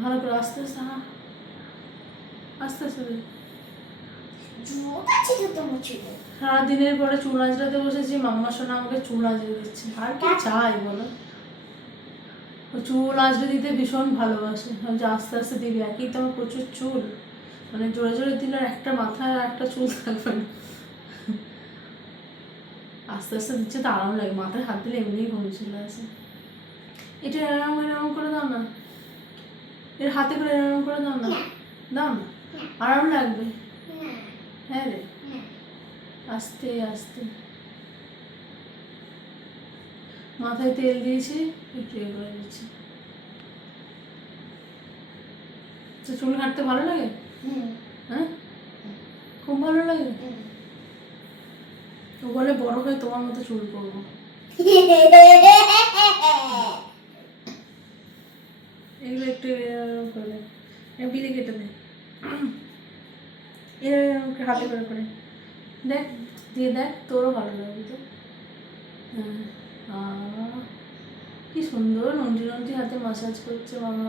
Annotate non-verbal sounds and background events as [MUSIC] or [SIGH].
ভালো করে আস্তে আস্তে হা আস্তে আস্তে পরে চুল আঁচড়াতে বসেছি মাম্মা সোনা আমাকে চুল আঁচড়ে দিচ্ছে। আর কি চাই বলো? ও চুল আঁচড়ে দিতে ভীষণ ভালোবাসে। যে আস্তে আস্তে দিবি একই তো আমার প্রচুর চুল। মানে জোরে জোরে দিলে আর একটা মাথায় আর একটা চুল থাকবে না। আস্তে আস্তে দিচ্ছে তো আরাম লাগে। মাথায় হাত দিলে এমনিই ঘুম চলে আসে। এটা এরম এরম করে দাও না। এর হাতে করে এরম করে দাও না। দাও না। আরাম লাগবে। হ্যাঁ রে। আস্তে আস্তে। মাথায় তেল দিয়েছি একটু ইয়ে করে দিচ্ছি। তো চুল কাটতে ভালো লাগে? হুম। হ্যাঁ? খুব ভালো লাগে? ও বলে বড় হয়ে তোমার মতো চুল করব। [LAUGHS] এগুলো একটু করে। বিলে কেটে দে। করে হাতে করে করে। দেখ, দিয়ে দেখ, তোরও ভালো লাগবে তো। হ্যাঁ কি সুন্দর নন্টি নন্টি হাতে মাসাজ করছে মামা